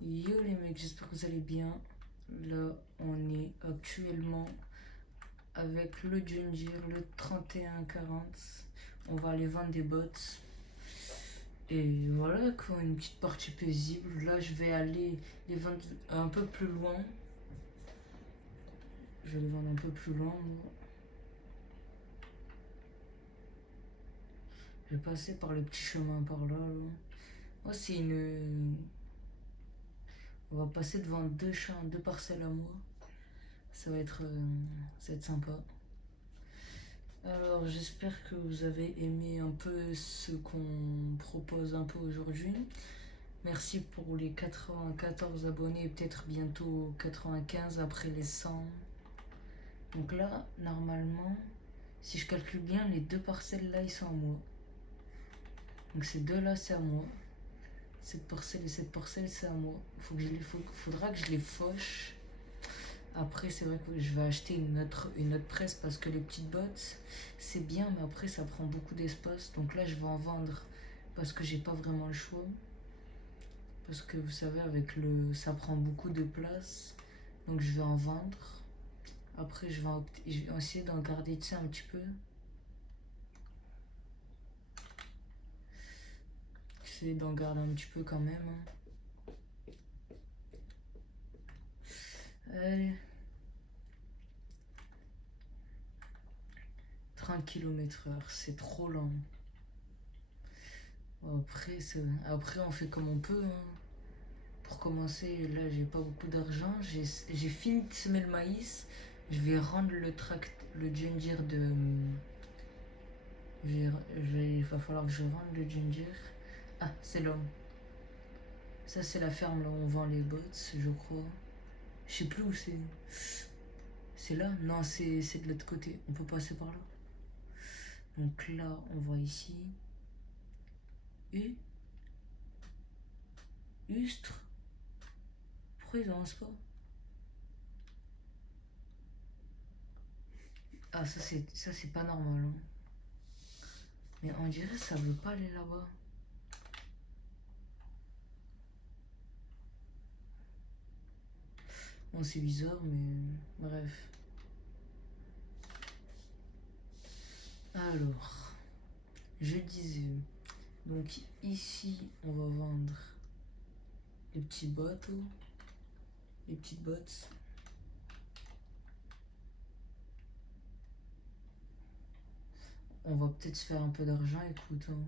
Yo les mecs, j'espère que vous allez bien. Là, on est actuellement avec le Junjir, le 3140. On va aller vendre des bots. Et voilà, quoi, une petite partie paisible. Là, je vais aller les vendre un peu plus loin. Je vais les vendre un peu plus loin, moi. Je vais passer par les petits chemins par là. Moi, c'est une. On va passer devant deux champs, deux parcelles à moi. Ça va être sympa. Alors j'espère que vous avez aimé un peu ce qu'on propose un peu aujourd'hui. Merci pour les 94 abonnés et peut-être bientôt 95 après les 100. Donc là, normalement, si je calcule bien, les deux parcelles là, ils sont à moi. Donc ces deux là, c'est à moi. Cette parcelle et cette parcelle, c'est à moi. Faudra que je les fauche. Après, c'est vrai que je vais acheter une autre presse parce que les petites bottes, c'est bien, mais après, ça prend beaucoup d'espace. Donc là, je vais en vendre parce que j'ai pas vraiment le choix. Parce que vous savez, ça prend beaucoup de place. Donc je vais en vendre. Après, je vais essayer d'en garder un petit peu. Essayer d'en garder un petit peu quand même. Allez. 30 km/h, c'est trop lent. Après, on fait comme on peut. Hein. Pour commencer, là, j'ai pas beaucoup d'argent. J'ai fini de semer le maïs. Je vais rendre le ginger de. Il va falloir que je rende le ginger. Ah, c'est l'homme. Ça, c'est la ferme là où on vend les bots, je crois. Je sais plus où c'est. C'est là? Non, c'est de l'autre côté. On peut passer par là. Donc là, on voit ici. Ustre. Pourquoi ils avancent pas? Ah, ça, c'est pas normal. Hein. Mais on dirait que ça veut pas aller là-bas. Bon, c'est bizarre, mais bref. Alors, je disais, donc ici, on va vendre les petits bots, les petites bottes. On va peut-être se faire un peu d'argent, écoute. Hein.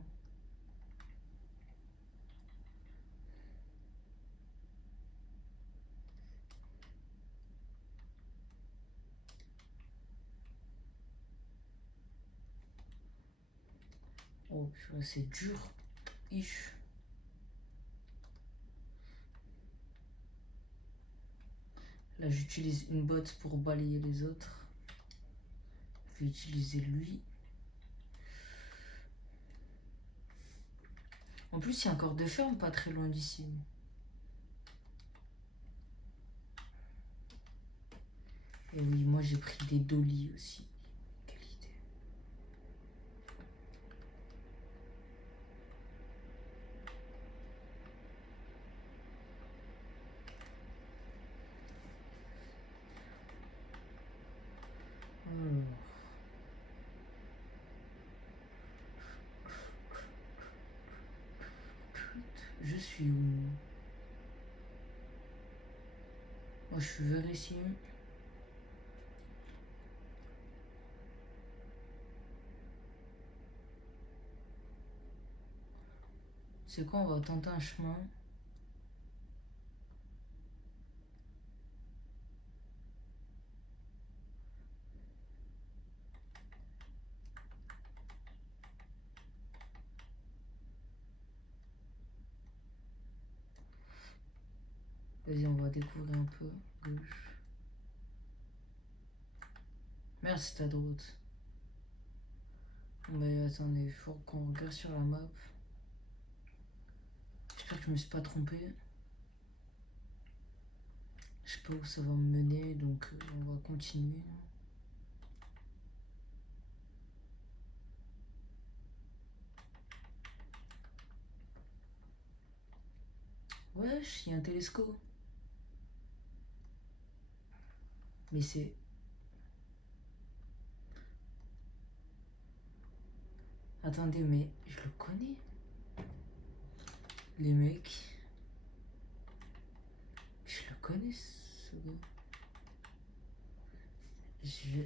Oh, c'est dur. Ish. Là, j'utilise une botte pour balayer les autres. Je vais utiliser lui. En plus, il y a encore deux fermes pas très loin d'ici. Et oui, moi j'ai pris des dolly aussi. Quelle idée. Alors. Je suis où? Moi je suis vers ici. C'est quoi, on va tenter un chemin. Vas-y, on va découvrir un peu. Gauche. Merde, c'est à droite. Mais attendez, il faut qu'on regarde sur la map. J'espère que je me suis pas trompé. Je sais pas où ça va me mener, donc on va continuer. Wesh, il y a un télescope. Mais c'est... Attendez, mais je le connais. Les mecs. Je le connais, ce gars.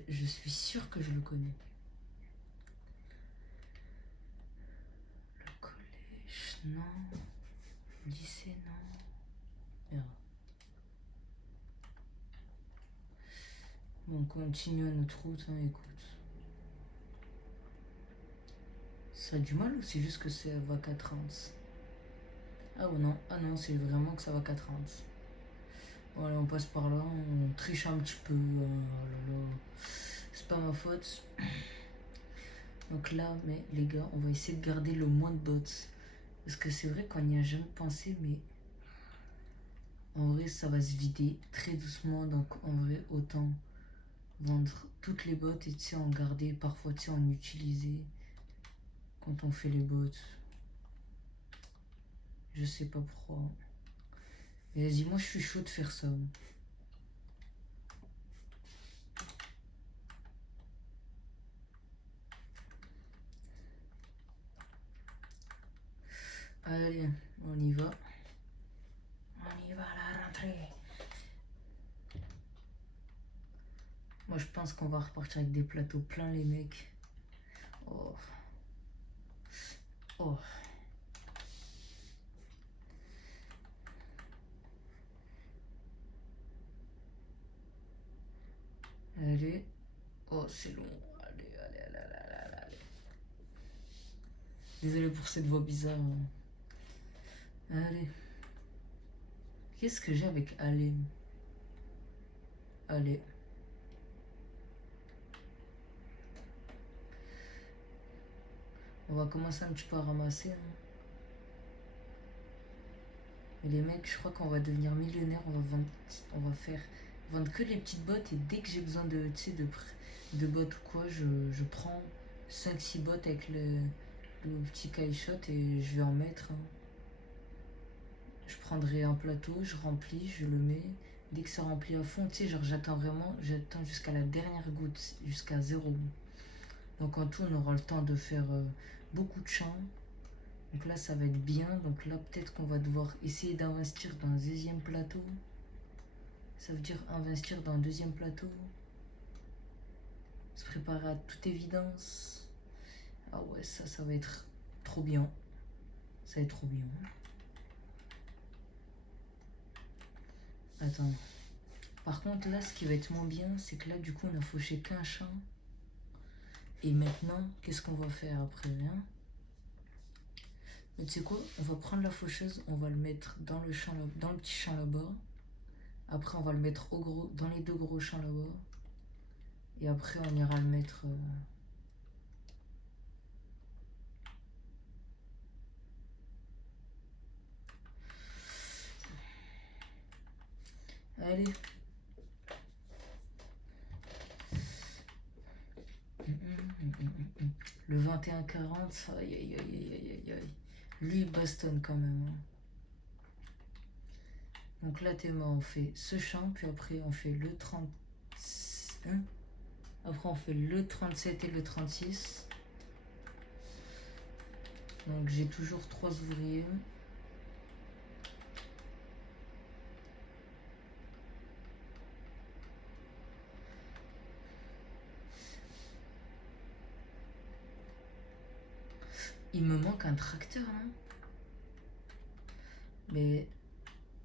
Je suis sûr que je le connais. Le collège, non. Lycée, non. Merde. Bon, on continue à notre route, hein, écoute. Ça a du mal ou c'est juste que ça va qu'à 30? Ah oh non, ah non, c'est vraiment que ça va qu'à 30. Bon, allez, on passe par là, on triche un petit peu. Oh là là. C'est pas ma faute. Donc là, mais les gars, on va essayer de garder le moins de bots. Parce que c'est vrai qu'on n'y a jamais pensé, mais en vrai, ça va se vider très doucement. Donc en vrai, autant vendre toutes les bots et tu sais, en garder, parfois tu sais, en utiliser quand on fait les bots. Je sais pas pourquoi. Mais vas-y, moi je suis chaud de faire ça. Allez, on y va. On y va à la rentrée. Moi je pense qu'on va repartir avec des plateaux pleins les mecs. Oh. Oh. Allez. Oh c'est long. Allez, allez, allez, allez, allez, allez. Désolé pour cette voix bizarre. Allez. Qu'est-ce que j'ai avec aller? Allez. On va commencer un petit peu à ramasser. Hein. Et les mecs, je crois qu'on va devenir millionnaire. On va vendre que les petites bottes. Et dès que j'ai besoin de, de bottes ou quoi, je prends 5-6 bottes avec le petit shot et je vais en mettre. Hein. Je prendrai un plateau, je remplis, je le mets. Dès que ça remplit à fond, tu sais, genre j'attends jusqu'à la dernière goutte, jusqu'à 0. Donc en tout, on aura le temps de faire beaucoup de champs. Donc là, ça va être bien. Donc là, peut-être qu'on va devoir essayer d'investir dans un deuxième plateau. Ça veut dire investir dans un deuxième plateau. Se préparer à toute évidence. Ah ouais, ça va être trop bien. Ça va être trop bien. Attends. Par contre, là, ce qui va être moins bien, c'est que là, du coup, on a fauché qu'un champ. Et maintenant, qu'est-ce qu'on va faire après, hein? Mais tu sais quoi? On va prendre la faucheuse, on va le mettre dans le champ, dans le petit champ là-bas. Après, on va le mettre dans les deux gros champs là-bas. Et après, on ira le mettre... Allez. Le 21-40, aïe aïe aïe aïe aïe aïe. Lui, il bastonne quand même. Hein. Donc là, Théma, on fait ce champ, puis après, on fait le 30... Hein? Après, on fait le 37 et le 36. Donc, j'ai toujours 3 ouvriers. Il me manque un tracteur, non? Mais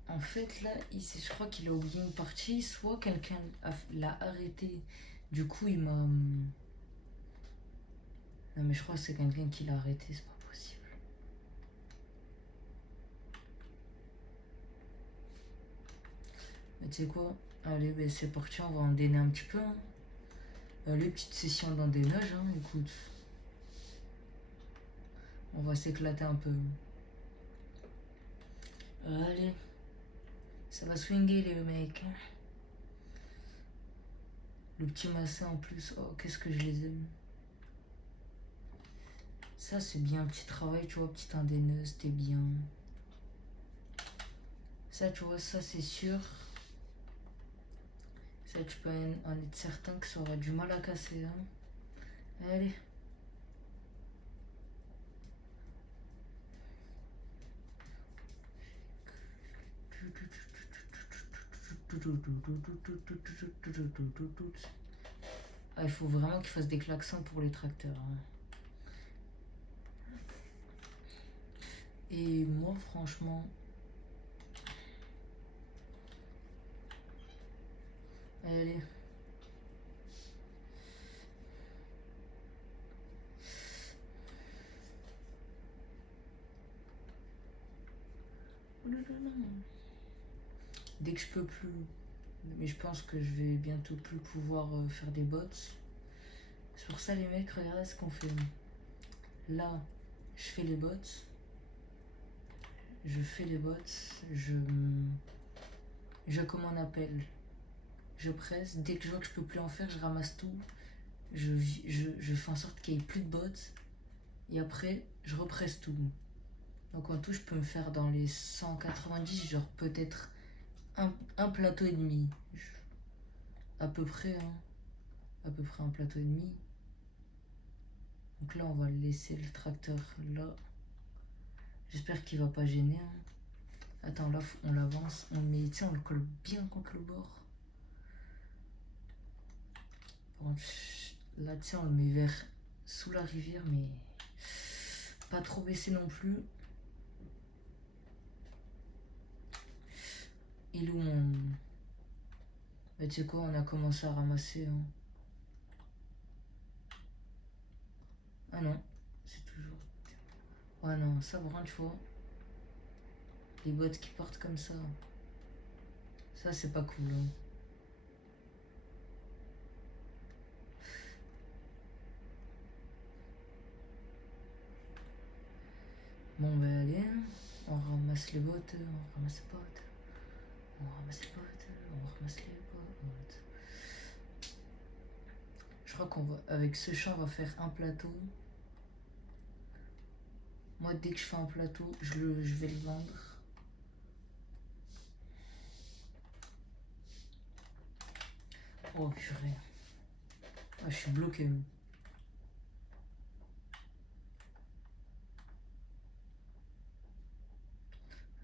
en fait, là, je crois qu'il a oublié une partie. Soit quelqu'un l'a arrêté. Du coup, il m'a... Non, mais je crois que c'est quelqu'un qui l'a arrêté. C'est pas possible. Mais tu sais quoi? Allez, ben c'est parti. On va en déner un petit peu. Hein. Les petites sessions dans des neiges, hein, écoute. On va s'éclater un peu. Allez. Ça va swinger les mecs. Le petit massin en plus. Oh, qu'est-ce que je les aime. Ça, c'est bien. Petit travail, tu vois. Petite indéneuse, t'es bien. Ça, tu vois, ça c'est sûr. Ça, tu peux en être certain que ça aura du mal à casser. Hein. Allez. Ah, il faut vraiment qu'il fasse des klaxons pour les tracteurs. Hein. Et moi, franchement... Allez. Dès que je peux plus. Mais je pense que je vais bientôt plus pouvoir faire des bots. C'est pour ça les mecs, regardez ce qu'on fait. Là, je fais les bots. Je fais les bots. Comment on appelle, je presse. Dès que je vois que je peux plus en faire, je ramasse tout. Je fais en sorte qu'il n'y ait plus de bots. Et après, je represse tout. Donc en tout, je peux me faire dans les 190, genre peut-être un plateau et demi. À peu près, hein. À peu près un plateau et demi. Donc là, on va laisser le tracteur là. J'espère qu'il va pas gêner. Hein. Attends, là, on l'avance. On le met, tu sais, on le colle bien contre le bord. Bon, là, tu sais, on le met vers sous la rivière, mais pas trop baissé non plus. Il est où mon... Bah, tu sais quoi, on a commencé à ramasser. Hein. Ah non, c'est toujours... Ouais non, ça brun, tu vois. Les bottes qui partent comme ça. Ça, c'est pas cool. Hein. Bon, bah allez, on ramasse les bottes, on ramasse les bottes. On ramasse les bottes, on ramasse les bottes. Je crois qu'on va, avec ce champ, on va faire un plateau. Moi, dès que je fais un plateau, je vais le vendre. Oh purée. Ah, je suis bloqué.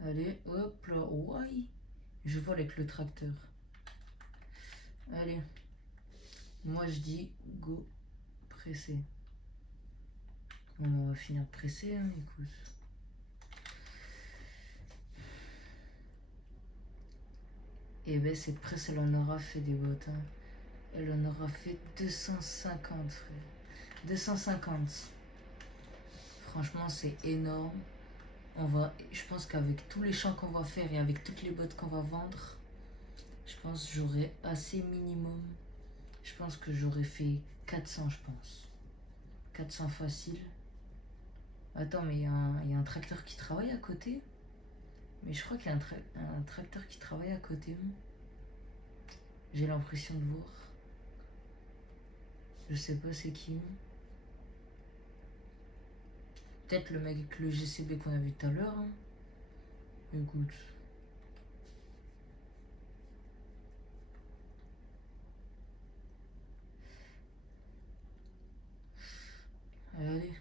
Allez, hop là, ouais. Je vole avec le tracteur. Allez. Moi, je dis go, presser. On va finir de presser, hein, écoute. Et ben, cette presse, elle en aura fait des bottes. Hein. Elle en aura fait 250, frère. 250. Franchement, c'est énorme. Je pense qu'avec tous les champs qu'on va faire et avec toutes les bottes qu'on va vendre, je pense que j'aurai assez minimum. Je pense que j'aurais fait 400, je pense. 400 facile. Attends, mais il y a un tracteur qui travaille à côté. Mais je crois qu'il y a un tracteur qui travaille à côté. J'ai l'impression de voir. Je sais pas c'est qui. Peut-être le mec avec le GCB qu'on a vu tout à l'heure. Hein. Écoute. Allez.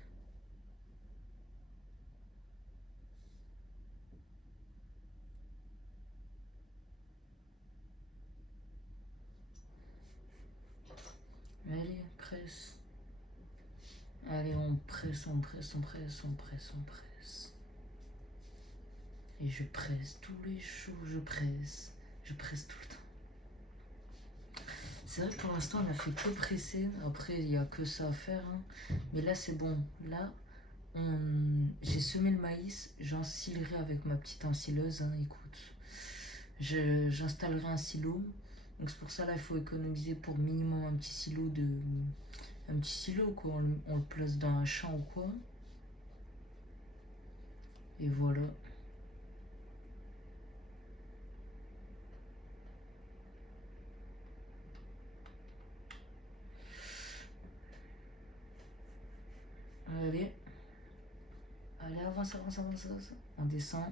Allez, presse. Allez, on presse, on presse, on presse, on presse, on presse. Et je presse tous les jours, je presse tout le temps. C'est vrai que pour l'instant, on a fait que presser. Après, il n'y a que ça à faire. Hein. Mais là, c'est bon. Là, j'ai semé le maïs. J'ensilerai avec ma petite ensileuse. Hein, écoute, j'installerai un silo. Donc c'est pour ça, là, il faut économiser pour minimum un petit silo quoi. On le place dans un champ ou quoi. Et voilà. Allez. Allez, avance, avance, avance, avance. On descend.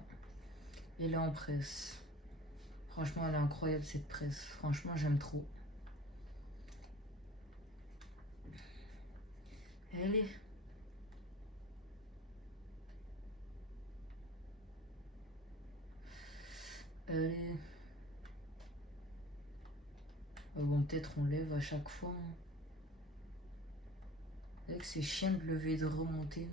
Et là, on presse. Franchement, elle est incroyable cette presse. Franchement, j'aime trop. Elle est. Elle est. Bon, peut-être on lève à chaque fois. Hein. Avec c'est chiant de lever et de remonter.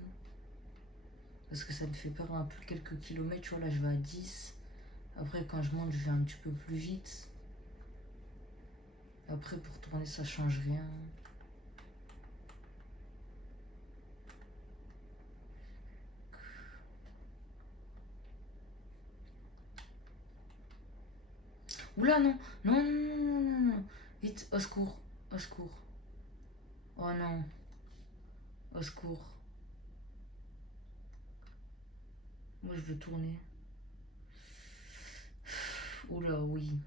Parce que ça me fait perdre un peu quelques kilomètres. Tu vois, là, je vais à 10. Après, quand je monte, je vais un petit peu plus vite. Après, pour tourner, ça change rien. Oula, non. Non, non, non, non, non, non. Vite, au secours. Au secours. Oh non. Au secours. Moi, je veux tourner. Oula, oui.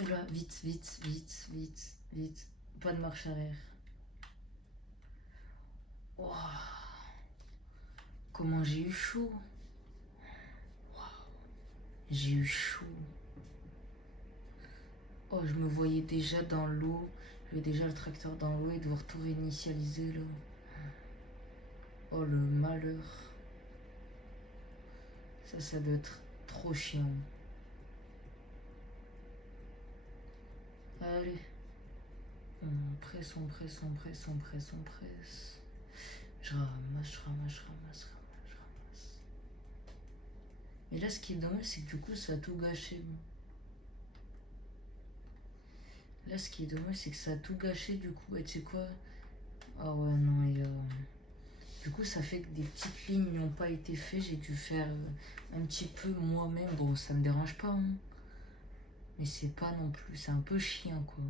Oula, vite, vite, vite, vite, vite. Pas de marche arrière. Wow. Comment j'ai eu chaud. Wow. J'ai eu chaud. Oh, je me voyais déjà dans l'eau. J'avais déjà le tracteur dans l'eau et devoir tout réinitialiser là. Oh, le malheur. Ça doit être trop chiant. Allez. On presse, on presse, on presse, on presse, on presse. Je ramasse, je ramasse, je ramasse, je ramasse. Mais là, ce qui est dommage, c'est que du coup, ça a tout gâché. Là, ce qui est dommage, c'est que ça a tout gâché du coup. Et tu sais quoi? Ah ouais, non, et du coup, ça fait que des petites lignes n'ont pas été faites. J'ai dû faire un petit peu moi-même. Bon, ça me dérange pas, hein. Mais c'est pas non plus. C'est un peu chiant, quoi.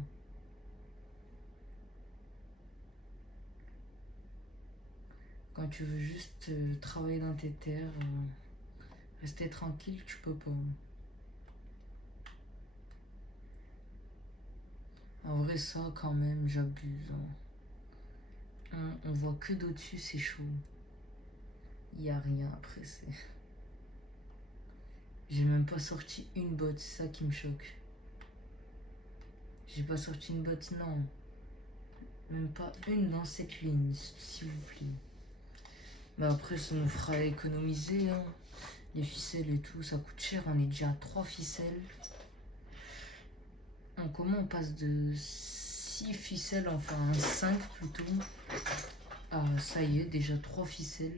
Quand tu veux juste travailler dans tes terres, rester tranquille, tu peux pas. En vrai, ça, quand même, j'abuse. On voit que d'au-dessus, c'est chaud. Il y a rien après, c'est. J'ai même pas sorti une botte, c'est ça qui me choque. J'ai pas sorti une botte, non. Même pas une dans cette ligne, s'il vous plaît. Mais après, ça nous fera économiser. Hein. Les ficelles et tout, ça coûte cher. On est déjà à 3 ficelles. Comment on passe de 6 ficelles, enfin 5 plutôt, à ça y est, déjà 3 ficelles.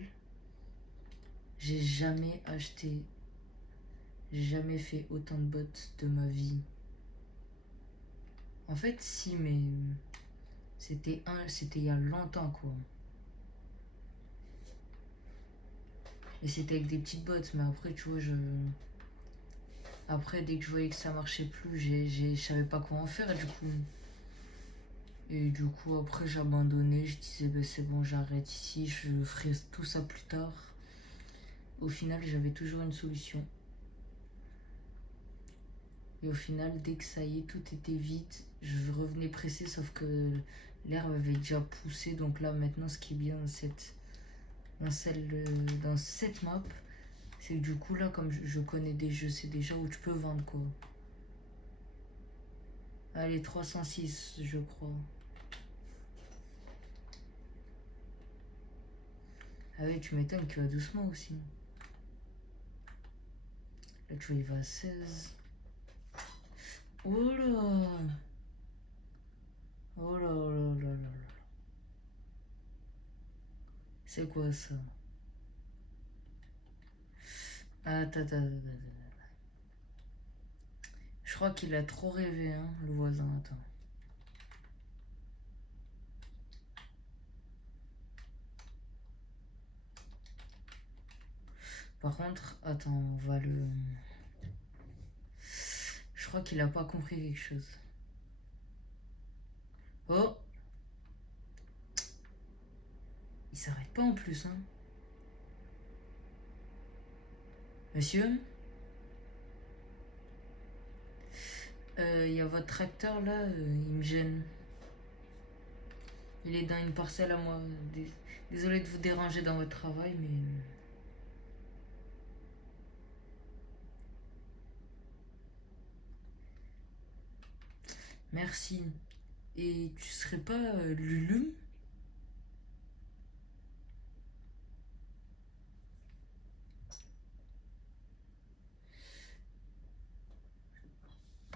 J'ai jamais acheté, jamais fait autant de bottes de ma vie. En fait, si, mais c'était il y a longtemps, quoi. Et c'était avec des petites bottes, mais après, tu vois, après, dès que je voyais que ça marchait plus, je savais pas quoi en faire, du coup. Et du coup, après, j'abandonnais. Je disais, ben, c'est bon, j'arrête ici, je ferai tout ça plus tard. Au final, j'avais toujours une solution. Et au final, dès que ça y est, tout était vite, je revenais pressé, sauf que l'herbe avait déjà poussé. Donc là, maintenant, ce qui est bien dans cette map, c'est que du coup, là, comme je connais des jeux, c'est déjà où tu peux vendre, quoi. Allez, 306, je crois. Ah ouais, tu m'étonnes qu'il va doucement aussi. Là, tu vois, il va à 16. Oh là! Oh là là là là là. C'est quoi ça? Attends, attends, attends. Je crois qu'il a trop rêvé, hein, le voisin. Attends. Par contre, attends, on va le... Je crois qu'il a pas compris quelque chose. Oh! Il s'arrête pas en plus, hein. Monsieur? Il y a votre tracteur là, il me gêne. Il est dans une parcelle à moi. Désolé de vous déranger dans votre travail, mais... Merci. Et tu serais pas Lulu?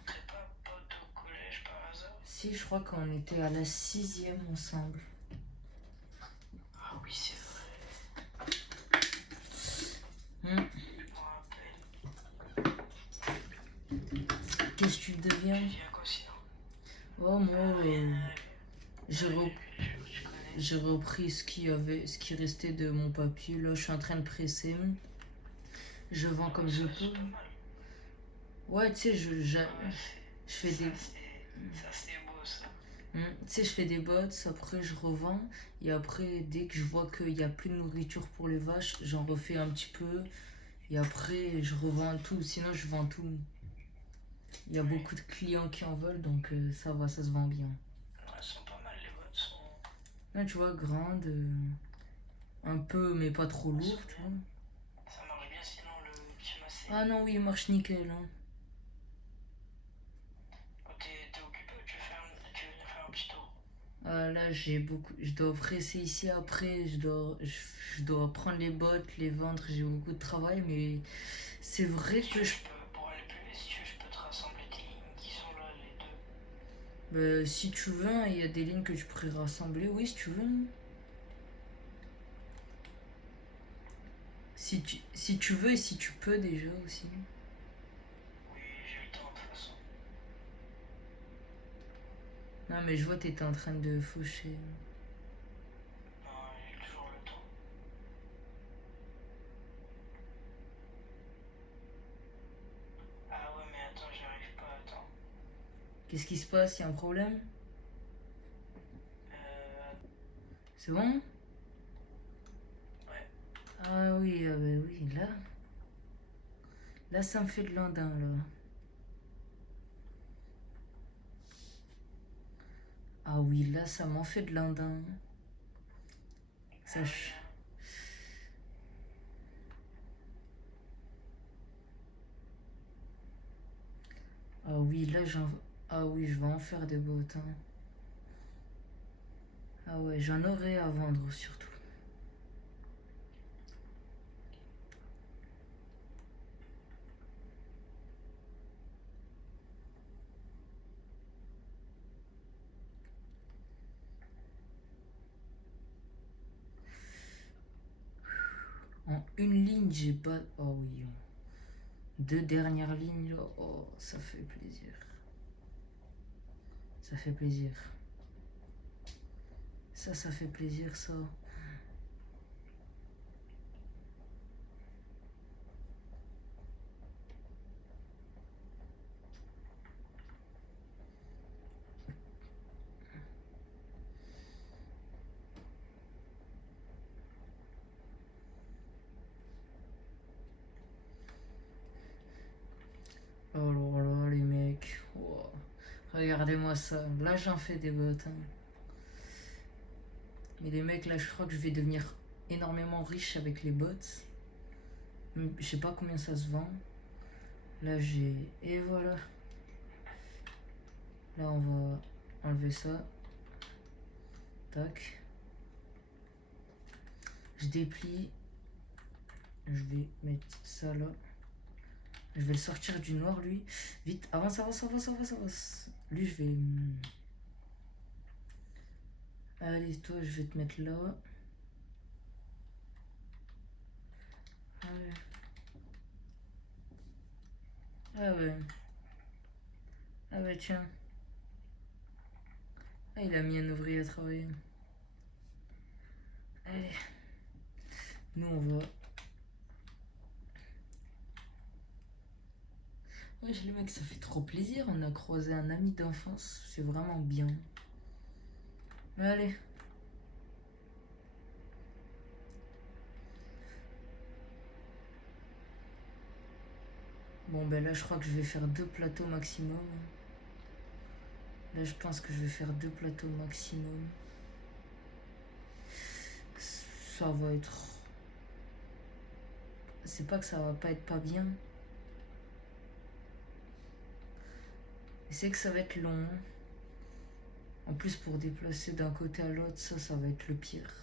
T'es pas pote au collège par hasard? Si, je crois qu'on était à la 6e ensemble. Ah oui, c'est vrai, Hmm. je me rappelle. Qu'est-ce que tu deviens? Tu deviens quoi sinon? Oh, moi, Rien, j'ai tu re- connais. j'ai repris ce qui restait de mon papier. Là, je suis en train de presser. Je vends comme je Ça, peux. c'est pas mal. Ouais, tu sais, je Ouais, fais ça, des... c'est beau ça. Tu sais, je fais des bots, après je revends. Et après, dès que je vois qu'il n'y a plus de nourriture pour les vaches, j'en refais un petit peu. Et après, je revends tout. Sinon, je vends tout. Il y a beaucoup de clients qui en veulent, donc ça va, ça se vend bien. Ouais, elles sont pas mal, les bottes sont. Là, tu vois, grande, un peu, mais pas trop lourd, tu vois. Ça marche bien sinon le petit massé. Ah non, oui, il marche nickel. Hein. Oh, t'es occupé ou tu veux venir faire un petit tour? Là, je dois presser ici après, je dois prendre les bottes, les vendre, j'ai beaucoup de travail, mais c'est vrai que Pour aller plus vite, si tu veux, je peux te rassembler tes lignes qui sont là, les deux. si tu veux, hein, il y a des lignes que tu pourrais rassembler, oui, si tu veux. Hein. Si tu veux et si tu peux déjà aussi. Oui, j'ai le temps de toute façon. Non, mais je vois, t'étais en train de faucher. Non, j'ai toujours le temps. Ah ouais, mais attends, j'y arrive pas, attends. Qu'est-ce qui se passe? Il y a un problème? Euh. C'est bon? Ouais. Ah oui, bah oui, là. Là, ça me fait de l'andin, là. Ah oui, là, ça m'en fait de l'andin. Ça, Ah oui, je- hein. Ah oui, là, Ah oui, je vais en faire des bottes. Hein. Ah ouais, j'en aurai à vendre surtout. En une ligne, j'ai pas... Oh oui. Deux dernières lignes, là. Oh, ça fait plaisir. Ça fait plaisir. Ça fait plaisir, ça. Oh là là, les mecs. Wow. Regardez-moi ça. Là, j'en fais des bottes. Hein. Mais les mecs, là, je crois que je vais devenir énormément riche avec les bots. Je sais pas combien ça se vend. Là, j'ai... Et voilà. Là, on va enlever ça. Tac. Je déplie. Je vais mettre ça là. Je vais le sortir du noir, lui. Vite, avance, avance, avance, avance, avance. Lui, je vais... Allez, toi, je vais te mettre là. Allez. Ah ouais. Ah ouais, tiens. Ah, il a mis un ouvrier à travailler. Allez. Nous, on va... Ouais, les mecs, ça fait trop plaisir. On a croisé un ami d'enfance. C'est vraiment bien. Allez. Bon, ben là, je crois que je vais faire 2 plateaux maximum. Là, je pense que je vais faire 2 plateaux maximum. Ça va être... C'est pas que ça va pas être pas bien. C'est que ça va être long. En plus, pour déplacer d'un côté à l'autre, ça va être le pire.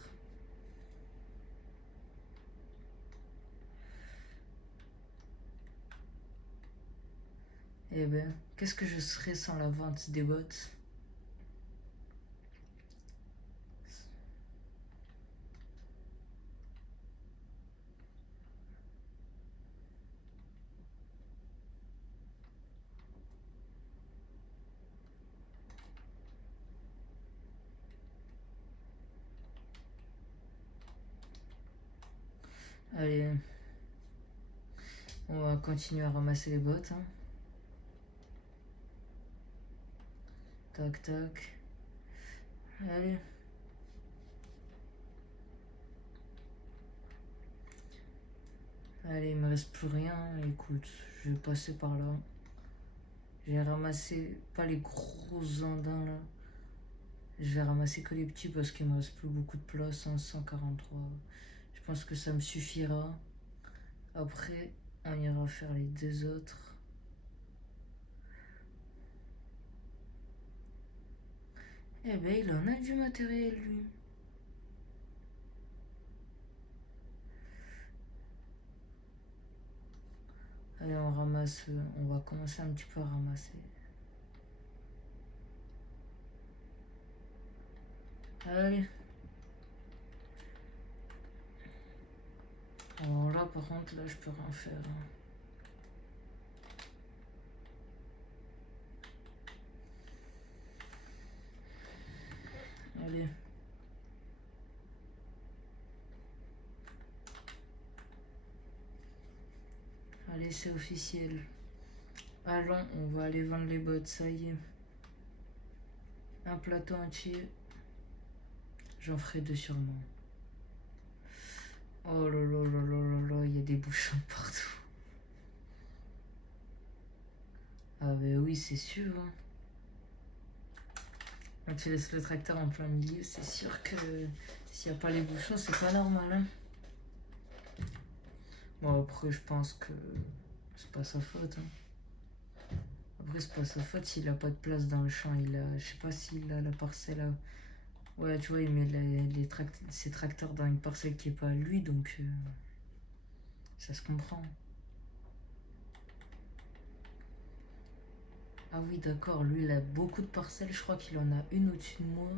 Eh ben, qu'est-ce que je serais sans la vente des bottes? Allez, on va continuer à ramasser les bottes. Hein. Tac, tac. Allez. Allez, il me reste plus rien. Écoute, je vais passer par là. J'ai ramassé pas les gros andins là. Je vais ramasser que les petits parce qu'il me reste plus beaucoup de place. Hein, 143. Je pense que ça me suffira. Après, on ira faire les deux autres. Eh ben, il en a du matériel, lui. Allez, on ramasse. On va commencer un petit peu à ramasser. Allez. Alors là, par contre, là, je peux rien faire. Hein. Allez. Allez, c'est officiel. Allons, on va aller vendre les bottes, ça y est. Un plateau entier. J'en ferai deux sûrement. Oh là là là là là là, il y a des bouchons partout. Ah ben oui, c'est sûr. Hein. Quand tu laisses le tracteur en plein milieu, c'est sûr que s'il n'y a pas les bouchons, c'est pas normal. Hein. Bon, après, je pense que c'est pas sa faute. Hein. Après, c'est pas sa faute s'il a pas de place dans le champ. Je sais pas s'il a la parcelle à... Ouais, tu vois, il met ses tracteurs dans une parcelle qui est pas à lui, donc ça se comprend. Ah oui, d'accord, lui, il a beaucoup de parcelles. Je crois qu'il en a une au-dessus de moi.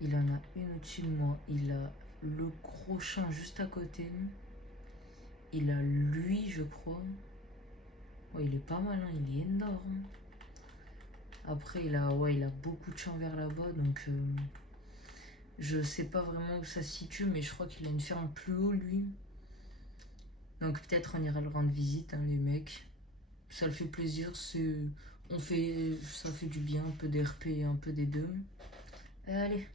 Il en a une au-dessus de moi. Il a le gros champ juste à côté. Il a lui, je crois. Oh, il est pas mal, hein, il est énorme. Après, il a beaucoup de champs vers là-bas, donc je sais pas vraiment où ça se situe, mais je crois qu'il a une ferme plus haut, lui. Donc peut-être on ira le rendre visite, hein, les mecs. Ça le fait plaisir, ça fait du bien, un peu d'RP et un peu des deux. Allez.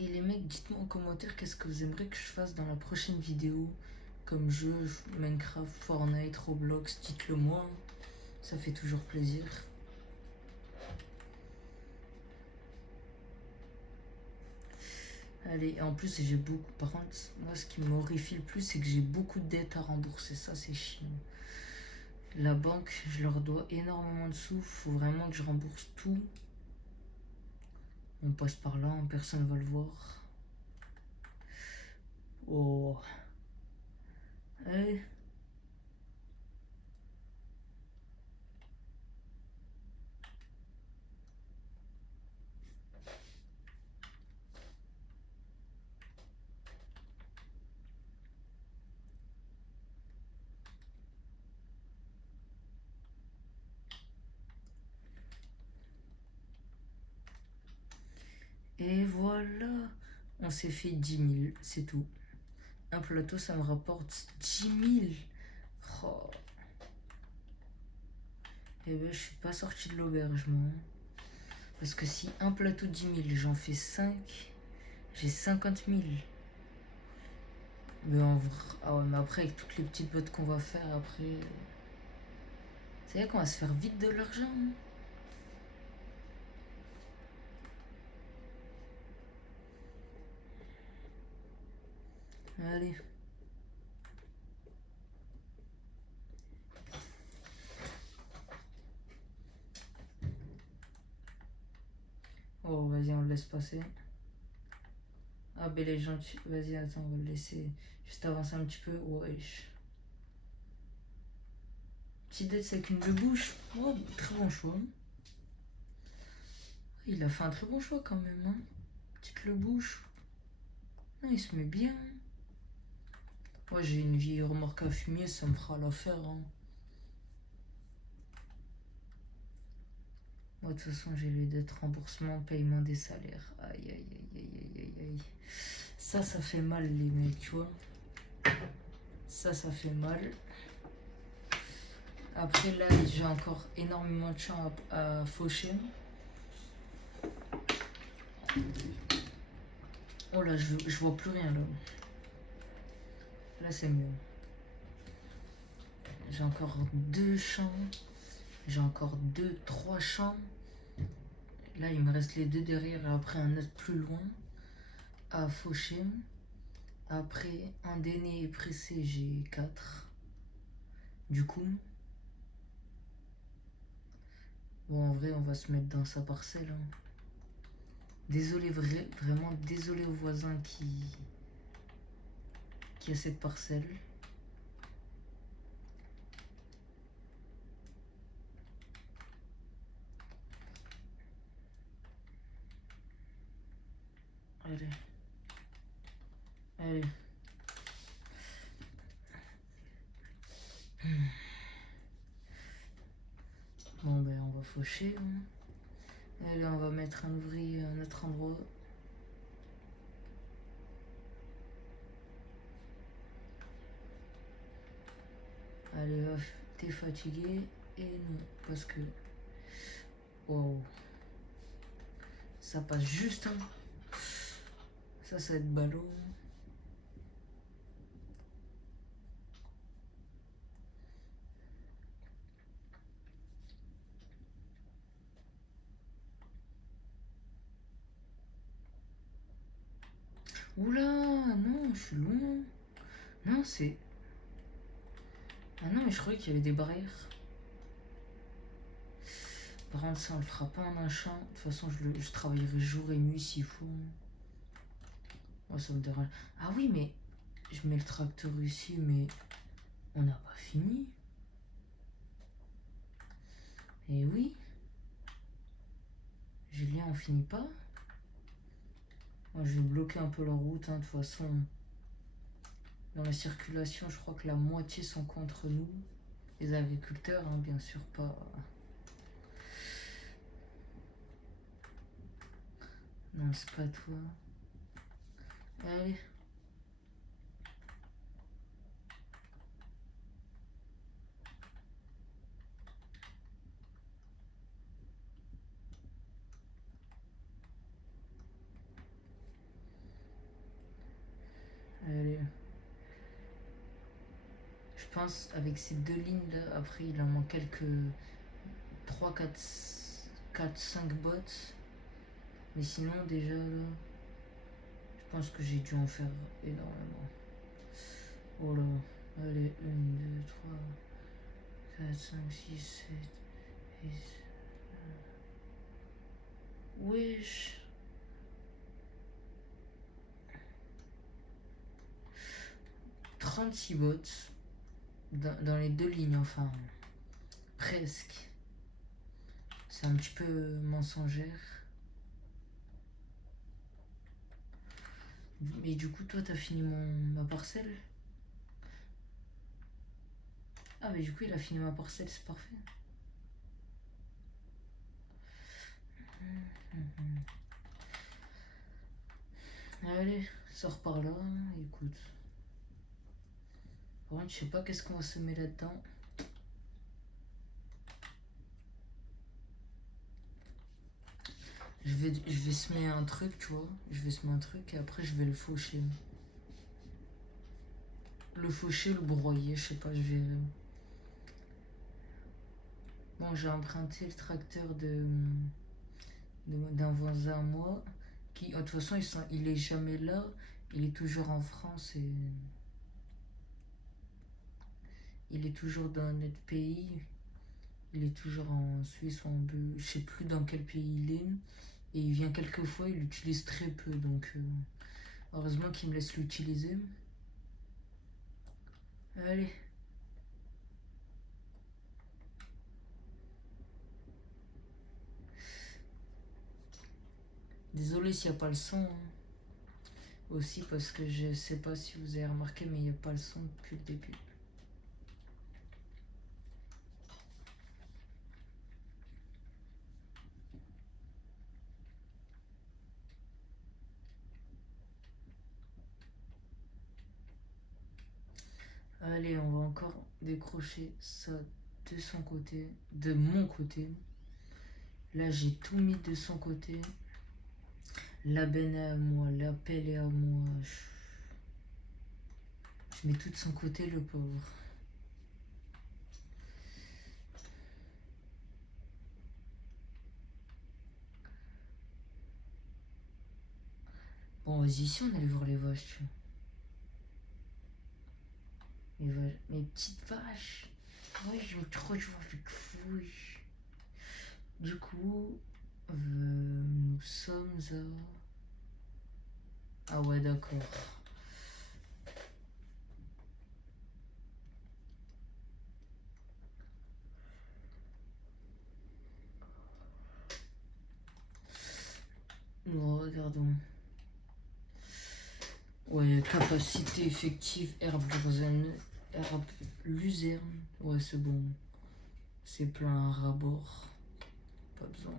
Et les mecs, dites-moi en commentaire qu'est-ce que vous aimeriez que je fasse dans la prochaine vidéo. Comme jeu, Minecraft, Fortnite, Roblox, dites-le moi. Ça fait toujours plaisir. Allez, en plus j'ai beaucoup... Par contre, moi ce qui m'horrifie le plus, c'est que j'ai beaucoup de dettes à rembourser. Ça, c'est chiant. La banque, je leur dois énormément de sous. Faut vraiment que je rembourse tout. On passe par là, personne va le voir. Oh. Allez. Et voilà. On s'est fait 10 000, c'est tout. Un plateau, ça me rapporte 10 000. Oh. Eh ben, je suis pas sorti de l'auberge, moi. Parce que si un plateau 10 000, j'en fais 5, j'ai 50 000. Mais en vrai... Ah ouais, mais après, avec toutes les petites bottes qu'on va faire, après... C'est vrai qu'on va se faire vite de l'argent. Hein. Allez. laisse passer. Ah, ben les gens, vas-y, attends, on va le laisser juste avancer un petit peu. Wesh. Petit Dead avec une de bouche. Oh, très bon choix. Il a fait un très bon choix quand même. Hein. Petite le bouche. Ah, il se met bien. Moi, j'ai une vieille remorque à fumier, ça me fera l'affaire. Hein. Moi, de toute façon, j'ai les dettes remboursement, paiement des salaires. Aïe, aïe, aïe, aïe, aïe, aïe. Ça fait mal, les mecs, tu vois. Ça fait mal. Après, là, j'ai encore énormément de champs à faucher. Oh là, je vois plus rien, là. Là, c'est mieux. J'ai encore 2 champs. J'ai encore 3 champs. Là, il me reste les 2 derrière et après un autre plus loin à faucher. Après, un déné pressé, j'ai 4. Du coup, bon, en vrai, on va se mettre dans sa parcelle. Hein. Désolé, vraiment désolé aux voisins qui a cette parcelle. Allez. Allez. Bon, ben, on va faucher. Hein. Allez, on va mettre un ouvrier à un autre endroit. Allez, t'es fatigué. Et non, parce que... Wow. Ça passe juste. Hein. Ça va être ballot. Oula, non, je suis loin. Non, c'est... Ah non, mais je croyais qu'il y avait des barrières. Par contre, ça, on le fera pas en un champ. De toute façon, je travaillerai jour et nuit s'il faut. Moi, ça me dérange. Ah oui, mais... Je mets le tracteur ici, mais... On n'a pas fini. Eh oui. Julien, on finit pas. Moi, je vais bloquer un peu la route, hein, de toute façon. Dans la circulation, je crois que la moitié sont contre nous. Les agriculteurs, hein, bien sûr, pas... Non, c'est pas toi. Allez. Allez. Je pense avec ces 2 lignes là, après il en manque quelques 3, 4, 5 bottes. Mais sinon déjà là, je pense que j'ai dû en faire énormément. Oh là, allez, 1, 2, 3, 4, 5, 6, 7, 8. Wesh. « 36 bottes dans les 2 lignes, enfin, presque. C'est un petit peu mensongère. Mais du coup, toi, t'as fini ma parcelle? Ah, mais du coup, il a fini ma parcelle, c'est parfait. Allez, sors par là, écoute. Par contre, je sais pas qu'est-ce qu'on va semer là-dedans. Je vais semer un truc, tu vois. Je vais semer un truc et après, je vais le faucher. Le faucher, le broyer, je sais pas, je vais... Bon, j'ai emprunté le tracteur d'un voisin à moi qui, de toute façon, il est jamais là. Il est toujours en France et... Il est toujours dans notre pays. Il est toujours en Suisse ou en Belgique. Je sais plus dans quel pays il est. Et il vient quelques fois, il l'utilise très peu, donc heureusement qu'il me laisse l'utiliser. Allez. Désolé s'il n'y a pas le son. Hein. Aussi parce que je sais pas si vous avez remarqué, mais il n'y a pas le son depuis le début. Allez, on va encore décrocher ça de son côté, de mon côté. Là, j'ai tout mis de son côté. La benne est à moi, la pelle est à moi. Je mets tout de son côté, le pauvre. Bon, vas-y, ici, on allait voir les vaches. Mes petites vaches. Ouais, je me trouve avec fouille. Du coup, nous sommes à... Ah ouais, d'accord. Nous regardons. Ouais, capacité effective, herbe luzerne. Ouais, c'est bon. C'est plein à rabord. Pas besoin.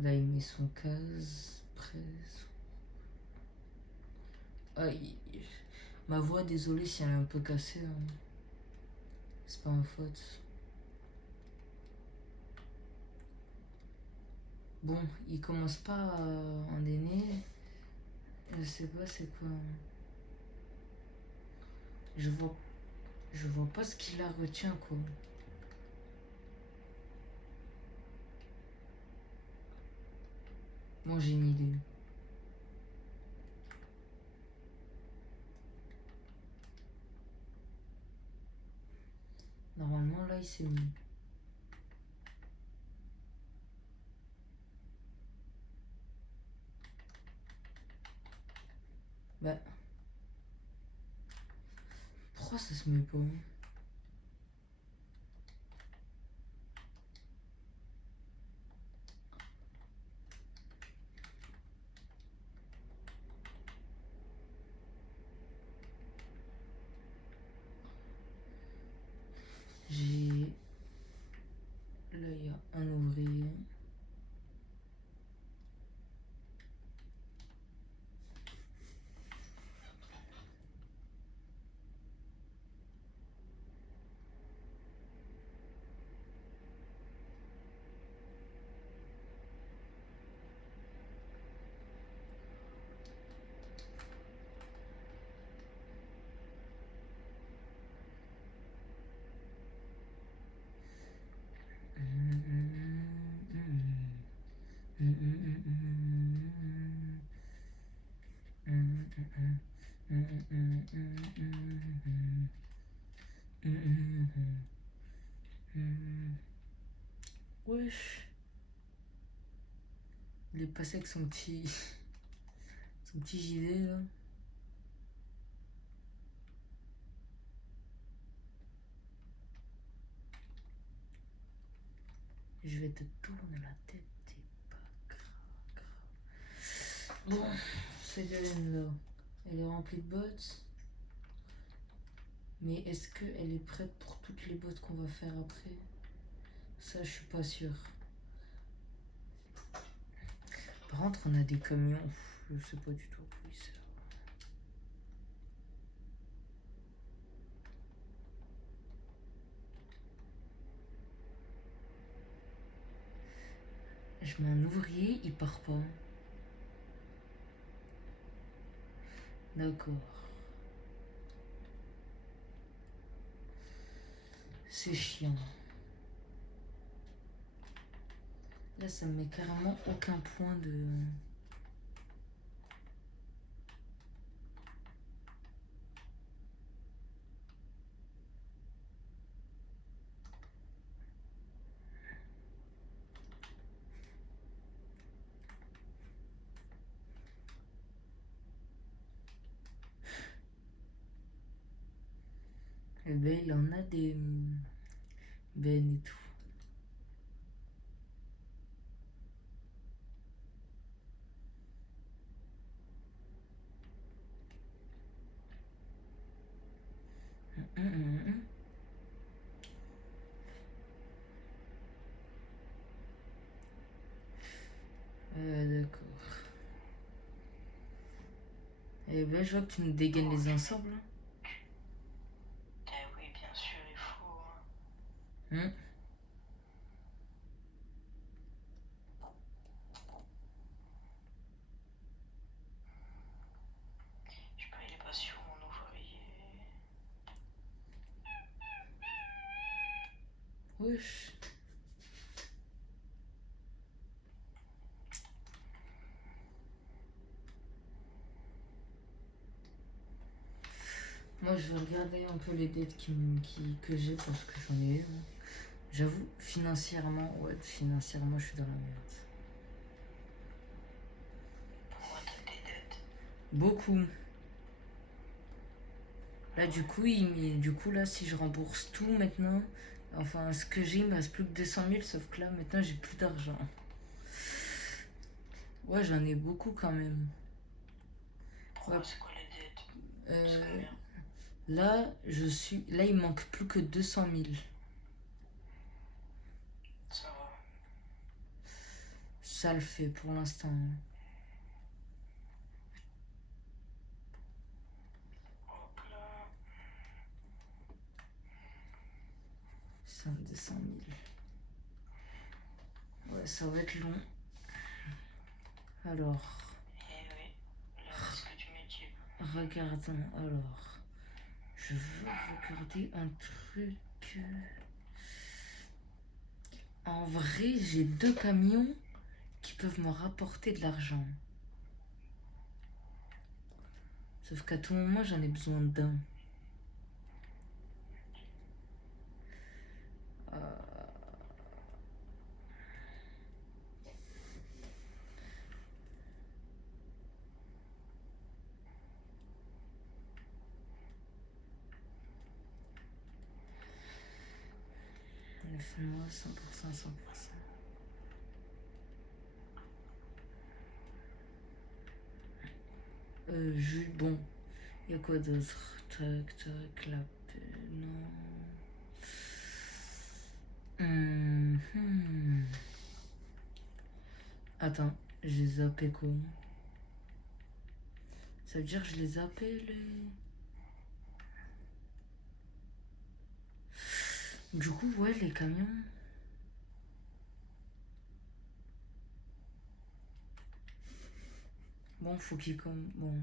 Là, il met son case. Presse. Aïe. Ma voix, désolé si elle est un peu cassée. Hein. C'est pas ma faute. Bon, il commence pas en aîné. Je sais pas c'est quoi. Je vois pas ce qui la retient quoi. Moi j'ai une idée. Normalement là il s'est mis. Bah. Pourquoi ça se met pas? J'ai... Là il y a un ouvrier. Wesh. Il est passé avec son petit gilet là. Je vais te tourner la tête, t'es pas grave. Bon, cette laine là, elle est remplie de bottes. Mais est-ce qu'elle est prête pour toutes les bottes qu'on va faire après? Ça, je suis pas sûre. Par contre, on a des camions. Je sais pas du tout où ils servent. Je mets un ouvrier, il part pas. D'accord. C'est chiant. Là, ça me met carrément aucun point de... Eh ben, il en a des bennes et tout. D'accord. Eh ben, je vois que tu nous dégaines les ensembles. Eh oui, bien sûr, il faut. Hein. Je peux aller pas sur mon ouvrier. Wesh. Moi, je vais regarder un peu les dettes que j'ai parce que j'en ai. J'avoue, financièrement, je suis dans la merde. Pourquoi t'as des dettes? Beaucoup. Là, du coup, là, si je rembourse tout maintenant, enfin, ce que j'ai, il me reste plus que 200 000, sauf que là, maintenant, j'ai plus d'argent. Ouais, j'en ai beaucoup quand même. Pourquoi? Ouais. C'est quoi les dettes? C'est combien? Là, là, il manque plus que 200 000. Ça va. Ça le fait pour l'instant. Hop là. 200 000. Ouais, ça va être long. Alors, Eh oui, le risque du métier. regardons. Alors, je veux regarder un truc. En vrai, j'ai 2 camions qui peuvent me rapporter de l'argent. Sauf qu'à tout moment, j'en ai besoin d'un. Fais-moi 100%, 100%. Bon, il y a quoi d'autre? Tac, tac, la non. Attends, j'ai zappé quoi? Ça veut dire que je les zappé les... Du coup, ouais, les camions. Bon, faut qu'il comme... Bon.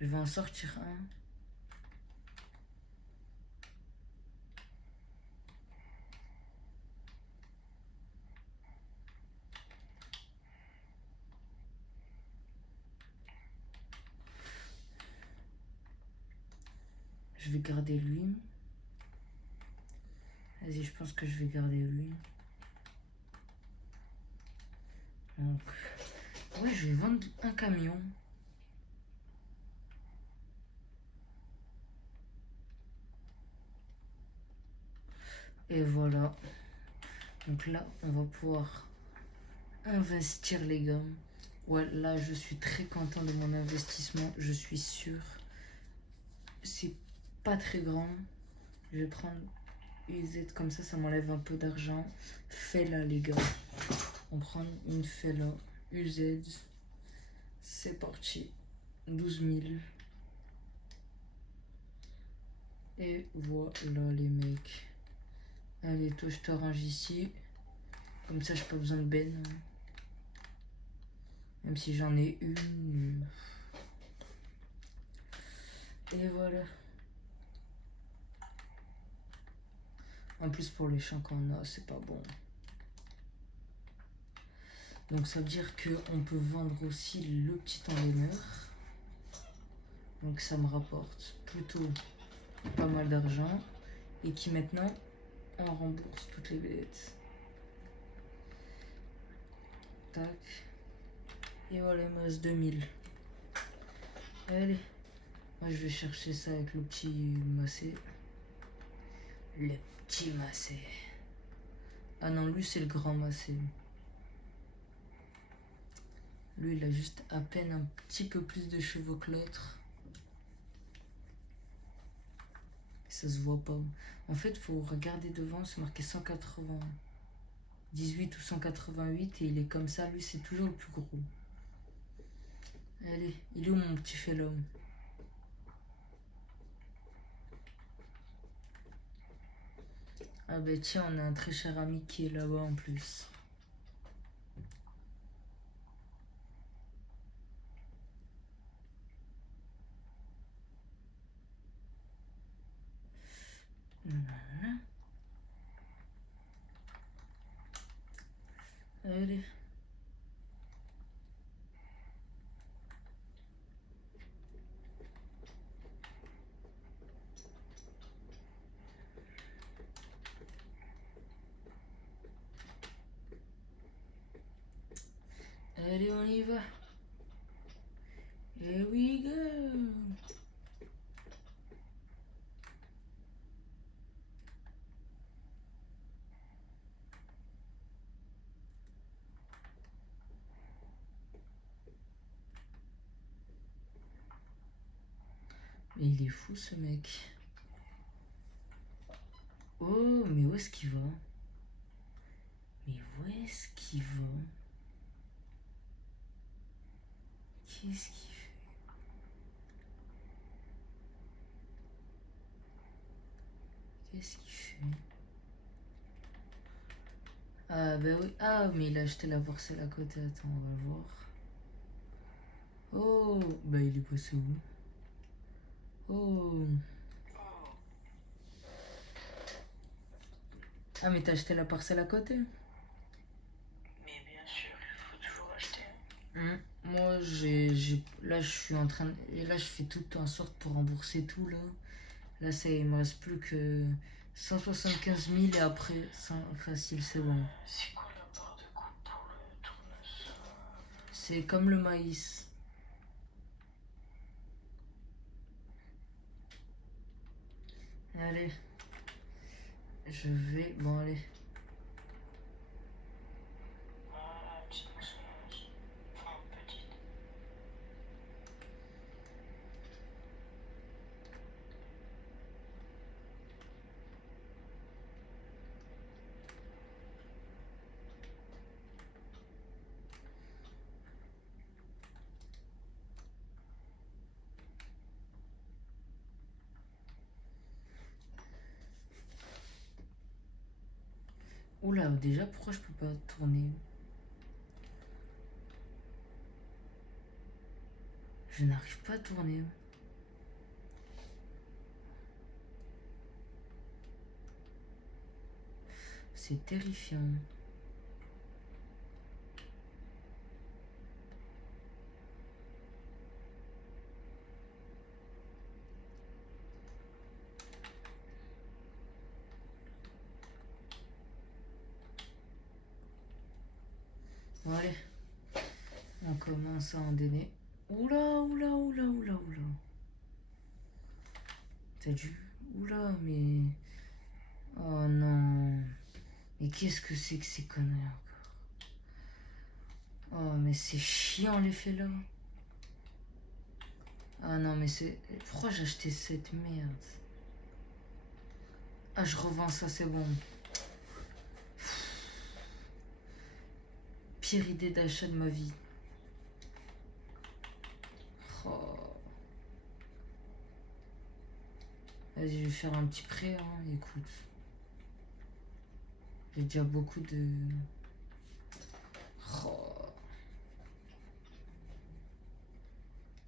Je vais en sortir un. Je vais garder lui. Vas-y, je pense que je vais garder lui. Donc, ouais, je vais vendre un camion. Et voilà. Donc là, on va pouvoir investir, les gars. Ouais, là, je suis très content de mon investissement. Je suis sûr. C'est pas très grand. Je vais prendre UZ comme ça m'enlève un peu d'argent. Fais-la, les gars. On prend une Fella UZ. C'est parti. 12 000. Et voilà, les mecs. Allez, toi, je t'arrange ici. Comme ça, j'ai pas besoin de Ben. Même si j'en ai une. Et voilà. En plus, pour les champs qu'on a, c'est pas bon. Donc, ça veut dire qu'on peut vendre aussi le petit enlaineur. Donc, ça me rapporte plutôt pas mal d'argent. Et qui maintenant, on rembourse toutes les bêtes. Tac. Et voilà, il me reste 2000. Allez. Moi, je vais chercher ça avec le petit Massé. Le petit Massé. Ah non, lui, c'est le grand Massé. Lui, il a juste à peine un petit peu plus de cheveux que l'autre. Ça se voit pas. En fait, faut regarder devant, c'est marqué 198 ou 188 et il est comme ça. Lui, c'est toujours le plus gros. Allez, il est où mon petit fellow? Ah ben tiens, on a un très cher ami qui est là-bas en plus. Allez. Allez, on y va. Here we go. Mais il est fou ce mec. Oh, mais où est-ce qu'il va? Mais où est-ce qu'il va? Qu'est-ce qu'il fait? Qu'est-ce qu'il fait? Ah bah oui. Ah, mais il a acheté la parcelle à côté. Attends, on va voir. Oh, bah il est passé où? Oh. Ah, mais t'as acheté la parcelle à côté? Mais bien sûr, il faut toujours acheter. Moi, là, je suis en train de... Et là, je fais tout en sorte pour rembourser tout, là. Là, ça, il me reste plus que 175 000 et après, facile, c'est bon. C'est quoi la barre de coupe pour le tournevis? C'est comme le maïs. Allez. Je vais... Bon, allez. Ah, petite moissonneuse. Enfin, petite. Oula, déjà, pourquoi je peux pas tourner? Je n'arrive pas à tourner. C'est terrifiant. Bon, allez. On commence à en donner. Oula, oula, oula, oula, oula. T'as dû... Oula, mais... Oh non. Mais qu'est-ce que c'est que ces conneries encore? Oh, mais c'est chiant l'effet là. Ah non, mais c'est... Pourquoi j'ai acheté cette merde? Ah, je revends ça, c'est bon. Pire idée d'achat de ma vie. Oh. Vas-y, je vais faire un petit prêt, hein, écoute. J'ai déjà beaucoup de... Oh.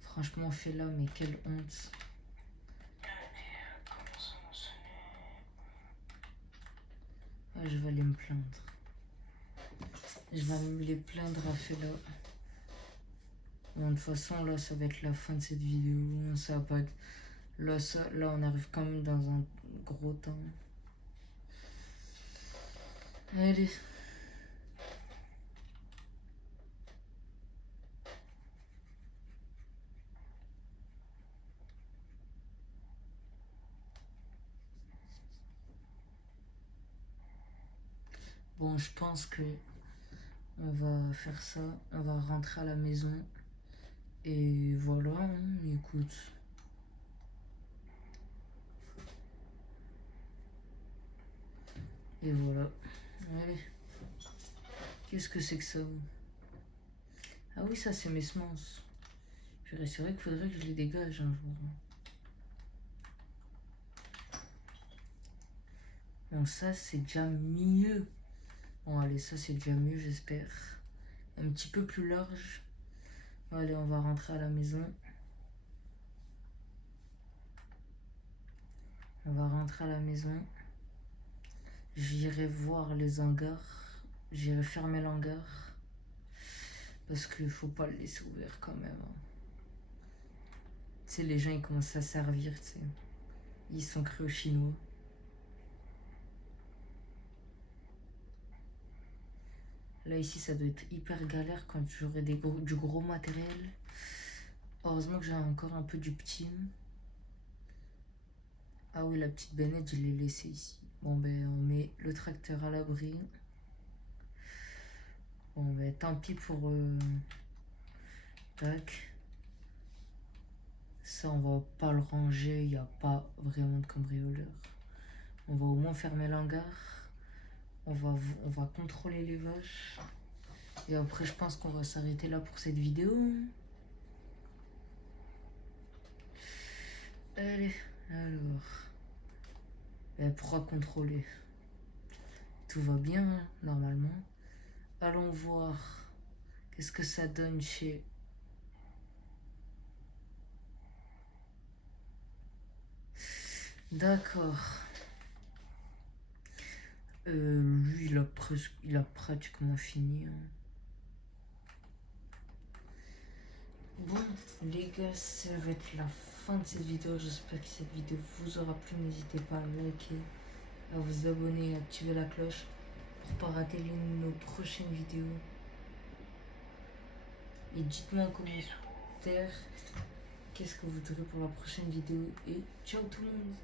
Franchement, fais là, mais quelle honte. Commence à moissonner. Ah, je vais aller me plaindre. Je vais me les plaindre à Fela. Bon, de toute façon, là, ça va être la fin de cette vidéo. Ça va pas être... Là, là, on arrive quand même dans un gros temps. Allez. Bon, je pense que on va faire ça. On va rentrer à la maison. Et voilà, hein, écoute. Et voilà. Allez. Qu'est-ce que c'est que ça? Ah oui, ça c'est mes semences. C'est vrai qu'il faudrait que je les dégage un jour. Bon, ça c'est déjà mieux. Bon, allez, ça c'est déjà mieux, j'espère. Un petit peu plus large. Allez, on va rentrer à la maison. On va rentrer à la maison. J'irai voir les hangars. J'irai fermer l'hangar. Parce qu'il faut pas le laisser ouvert quand même. Tu sais, les gens ils commencent à servir, tu sais. Ils sont crus aux Chinois. Là, ici, ça doit être hyper galère quand j'aurai du gros matériel. Heureusement que j'ai encore un peu du petit. Ah oui, la petite bennette, je l'ai laissée ici. Bon, ben, on met le tracteur à l'abri. Bon, ben, tant pis pour... Tac. Ça, on va pas le ranger. Il n'y a pas vraiment de cambrioleur. On va au moins fermer l'hangar. On va contrôler les vaches. Et après, je pense qu'on va s'arrêter là pour cette vidéo. Allez, alors... Elle pourra contrôler. Tout va bien, hein, normalement. Allons voir qu'est-ce que ça donne chez... D'accord. Lui, il a pratiquement fini. Hein. Bon, les gars, ça va être la fin de cette vidéo. J'espère que cette vidéo vous aura plu. N'hésitez pas à liker, à vous abonner, à activer la cloche pour ne pas rater l'une de nos prochaines vidéos. Et dites-moi en commentaire qu'est-ce que vous voudrez pour la prochaine vidéo. Et ciao tout le monde!